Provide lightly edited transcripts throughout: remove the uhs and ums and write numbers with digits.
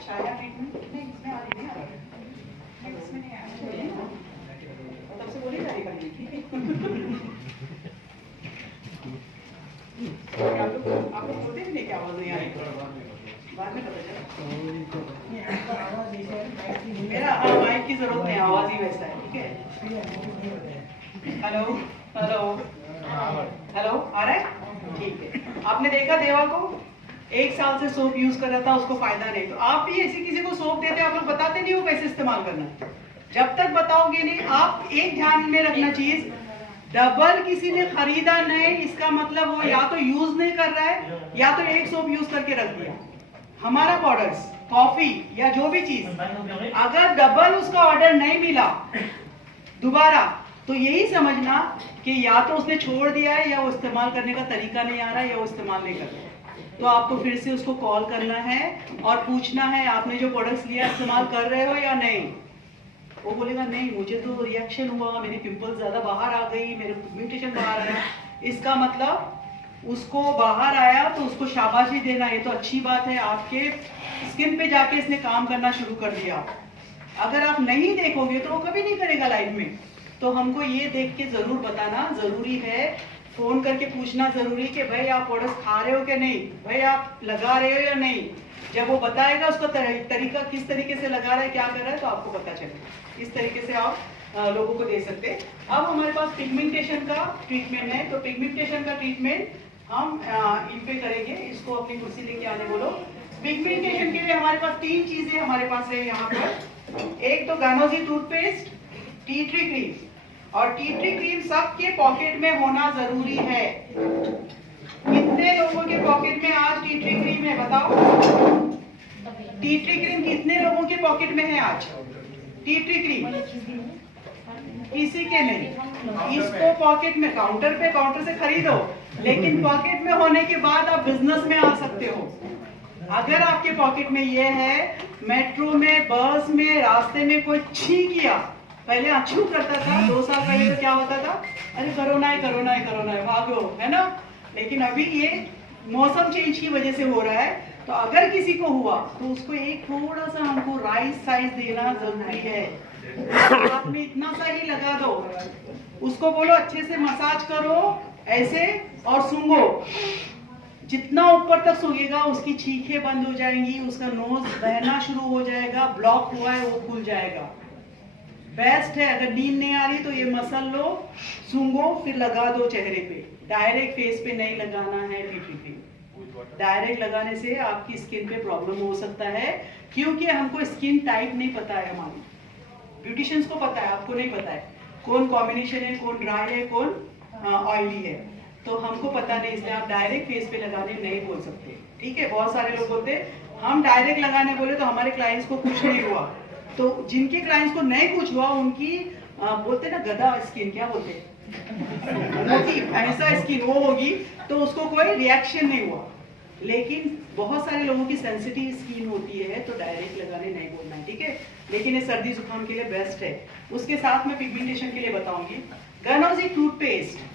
छाया treatment नहीं इसमें आ रही नहीं आ रही इसमें नहीं आ रही तब से बोली जा रही करनी ठीक है आपको बोलते भी नहीं क्या आवाज नहीं आ रही बाद में पता चला मेरा माइक की जरूरत नहीं आवाज ही वैसा है ठीक है हेलो हेलो हेलो आ रहा है ठीक है आपने देखा देवा को 1 साल से सोप यूज कर रहा था उसको फायदा नहीं तो आप भी ऐसे किसी को सोप देते आप लोग बताते नहीं हो कैसे इस्तेमाल करना जब तक बताओगे नहीं आप एक ध्यान में रखना चीज डबल किसी ने खरीदा नहीं इसका मतलब वो या तो यूज नहीं कर रहा है या तो एक सोप यूज करके रख दिया हमारा प्रोडक्ट्स कॉफी या जो भी चीज अगर डबल उसका ऑर्डर नहीं मिला दोबारा तो यही समझना कि या तो उसने छोड़ दिया है या वो इस्तेमाल करने का तरीका नहीं आ रहा है या वो इस्तेमाल नहीं कर रहा है तो आपको फिर से उसको कॉल करना है और पूछना है आपने जो प्रोडक्ट्स लिया इस्तेमाल कर रहे हो या नहीं वो बोलेगा नहीं मुझे तो रिएक्शन हुआ मेरी पिंपल्स ज्यादा बाहर आ गई मेरे पिगमेंटेशन बाहर आया इसका मतलब उसको बाहर आया तो उसको शाबाशी देना ये तो अच्छी बात है आपके स्किन पे जाके इसने काम करना शुरू कर दिया अगर आप नहीं देखोगे तो वो कभी नहीं करेगा लाइफ में तो हमको ये देख के जरूर बताना जरूरी है फोन करके पूछना जरूरी कि भाई आप प्रोडक्ट खा रहे हो कि नहीं भाई आप लगा रहे हो या नहीं जब वो बताएगा उसका तरीका किस तरीके से लगा रहा है क्या कर रहा है तो आपको पता चलेगा इस तरीके से आप लोगों को दे सकते अब हमारे पास पिगमेंटेशन का ट्रीटमेंट है तो पिगमेंटेशन का ट्रीटमेंट हम इन पे करेंगे इसको अपनी कुर्सी लेके आने बोलो पिगमेंटेशन के लिए हमारे पास 3 चीजें हमारे पास है यहाँ पर एक तो गानोजी टूथपेस्ट टी ट्री क्रीम और टी ट्री क्रीम सबके पॉकेट में होना जरूरी है कितने लोगों के पॉकेट में आज टी ट्री क्रीम है बताओ टी ट्री क्रीम कितने लोगों के पॉकेट में है आज टी ट्री क्रीम किसी के नहीं इसको पॉकेट में काउंटर से खरीदो लेकिन पॉकेट में होने के बाद आप बिजनेस में आ सकते हो अगर आपके पॉकेट में ये है मेट्रो में बस में रास्ते में कोई छी किया पहले अच्छू करता था 2 साल पहले तो क्या होता था अरे कोरोना है भागो है ना लेकिन अभी ये मौसम चेंज की वजह से हो रहा है तो अगर किसी को हुआ तो उसको एक थोड़ा सा हमको राइस साइज देना जरूरी है आपने इतना सा ही लगा दो उसको बोलो अच्छे से मसाज करो ऐसे और सूंघो जितना ऊपर तक सूंघेगा उसकी चीखें बंद हो जाएंगी उसका नोज बहना शुरू हो जाएगा ब्लॉक हुआ है वो खुल जाएगा बेस्ट है अगर नींद नहीं आ रही तो ये मसल लो सूंघो फिर लगा दो चेहरे पे डायरेक्ट फेस पे नहीं लगाना है टीटी डायरेक्ट लगाने से आपकी स्किन पे प्रॉब्लम हो सकता है क्योंकि हमको स्किन टाइप नहीं पता है हमारी ब्यूटिशियंस को पता है आपको नहीं पता है कौन कॉम्बिनेशन है कौन ड्राई है कौन ऑयली है तो हमको पता नहीं इसलिए आप डायरेक्ट फेस पे लगाने नहीं बोल सकते ठीक है बहुत सारे लोग होते हम डायरेक्ट लगाने बोले तो हमारे क्लाइंट्स को कुछ नहीं हुआ तो जिनके क्लाइंट्स को नहीं कुछ हुआ उनकी बोलते ना गधा स्किन क्या बोलते ऐसा स्किन वो होगी तो उसको कोई रिएक्शन नहीं हुआ लेकिन बहुत सारे लोगों की सेंसिटिव स्किन होती है तो डायरेक्ट लगाने नहीं बोलना है ठीक है लेकिन ये सर्दी जुकाम के लिए बेस्ट है उसके साथ में पिगमेंटेशन के लिए बताऊंगी गानोजी टूथपेस्ट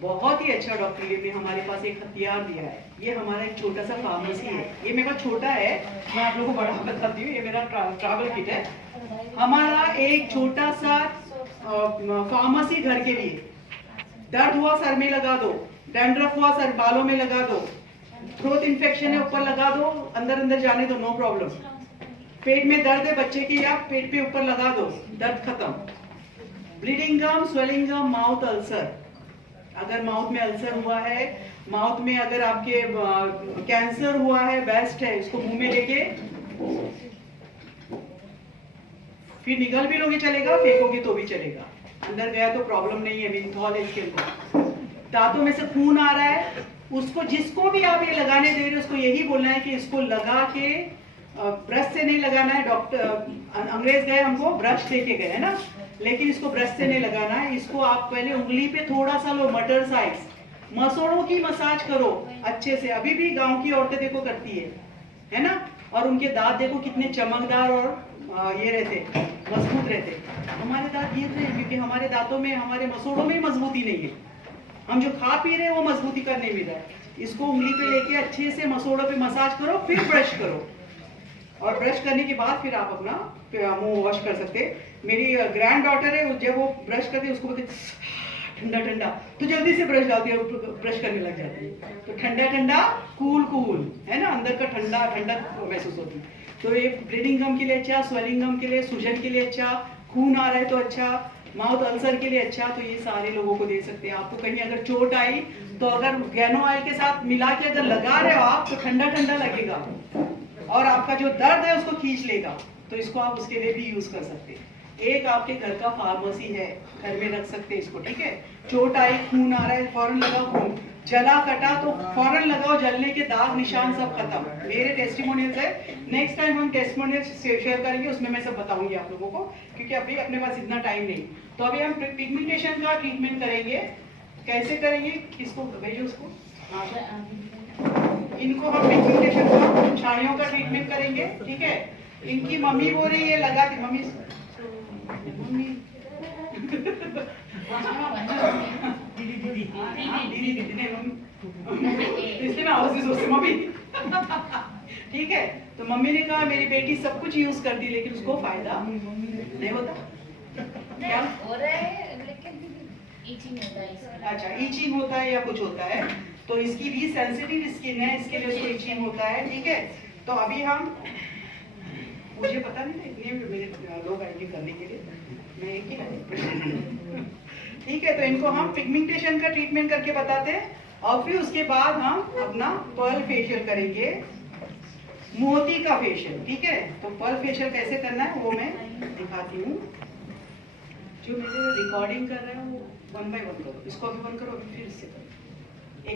बहुत ही अच्छा डॉक्टर ये भी हमारे पास एक हथियार दिया है ये हमारा एक छोटा सा फार्मेसी है ये मेरा छोटा है मैं आप लोगों को बड़ा बताती हूँ ये मेरा ट्रैवल किट है हमारा एक छोटा सा फार्मेसी घर के लिए दर्द हुआ सर में लगा दो डैंड्रफ हुआ सर बालों में लगा दो थ्रोट इन्फेक्शन है ऊपर लगा दो अंदर जाने दो नो प्रॉब्लम पेट में दर्द है बच्चे की या पेट पे ऊपर लगा दो दर्द खत्म ब्लीडिंग गम स्वेलिंग गम माउथ अल्सर अगर माउथ में अल्सर हुआ है माउथ में अगर आपके कैंसर हुआ है बेस्ट है इसको मुंह में लेके फिर निगल भी लोगे चलेगा फेंकोगे तो भी चलेगा अंदर गया तो प्रॉब्लम नहीं है मिंथॉल है इसके अंदर दांतों में से खून आ रहा है उसको जिसको भी आप ये लगाने दे रहे हो उसको यही बोलना है कि इसको लगा के ब्रश से नहीं लगाना है डॉक्टर अंग्रेज गए हमको ब्रश दे के गए है ना लेकिन इसको ब्रश से नहीं लगाना है इसको आप पहले उंगली पे थोड़ा सा लो मटर साइज मसोड़ों की मसाज करो अच्छे से अभी भी गांव की औरतें देखो करती है ना और उनके दांत देखो कितने चमकदार और ये रहते मजबूत रहते हमारे दांत गिर रहे हैं क्योंकि हमारे दांतों में हमारे मसोड़ों में मजबूती नहीं है हम जो खा पी रहे हैं वो मजबूती करने मिल रहा है इसको उंगली पे लेके अच्छे से मसोड़ों पे मसाज करो फिर ब्रश करो और ब्रश करने के बाद फिर आप अपना मुंह वॉश कर सकते हैं। मेरी ग्रैंड डॉटर है, जब वो ब्रश करती है उसको बोलते ठंडा ठंडा, तो जल्दी से ब्रश डालती है, ब्रश करने लग जाती है। तो ठंडा ठंडा कूल कूल है ना, अंदर का ठंडा ठंडा महसूस होती है। तो ये ब्लीडिंग गम के लिए अच्छा, स्वेलिंग गम के लिए, सूजन के लिए अच्छा, खून आ रहा है तो अच्छा, माउथ अल्सर के लिए अच्छा। तो ये सारे लोगों को दे सकते हैं। आपको कहीं अगर चोट आई तो अगर गैनो ऑयल के साथ मिला के अगर लगा रहे हो आप तो ठंडा ठंडा लगेगा और आपका जो दर्द है उसको खींच लेगा। तो इसको आप उसके लिए भी यूज कर सकते हैं। एक आपके घर का फार्मेसी है, घर में रख सकते हैं इसको, ठीक है। चोट आई, खून आ रहा है, फौरन लगाओ खून, जला कटा तो फौरन लगाओ, जलने के दाग निशान सब खत्म। मेरे टेस्टिमोनियल्स है, नेक्स्ट टाइम हम टेस्टिमोनियल्स शेयर करेंगे, उसमें मैं सब बताऊंगी आप लोगों को, क्योंकि अभी अपने पास इतना टाइम नहीं। तो अभी हम पिगमेंटेशन का ट्रीटमेंट करेंगे। कैसे करेंगे, किसको भेजो उसको, इनको हम पिगमेंटेशन का, छाइयों का ट्रीटमेंट करेंगे, ठीक है। इनकी मम्मी बोल रही है लगा के, मम्मी इसलिए मैं आवाज से सोचती मम्मी ठीक है। तो मम्मी ने कहा मेरी बेटी सब कुछ यूज कर दी लेकिन उसको फायदा नहीं होता। क्या हो रहा है लेकिन ईचिंग होता है। अच्छा, ईचिंग होता है या कुछ होता है, तो इसकी भी सेंसिटिव स्किन है, इसके लिए उसको ईचिंग होता है, ठीक है। तो अभी हम, मुझे पता नहीं था इतने मेरे लोग आएंगे करने के लिए, मैं एक ही आई ठीक है। तो इनको हम पिगमेंटेशन का ट्रीटमेंट करके बताते हैं और फिर उसके बाद हम अपना पर्ल फेशियल करेंगे, मोती का फेशियल, ठीक है। तो पर्ल फेशियल कैसे करना है वो मैं दिखाती हूँ। जो मेरे रिकॉर्डिंग कर रहे हैं वो 1 बाय 1 करो, इसको भी 1 करो, फिर इससे करो।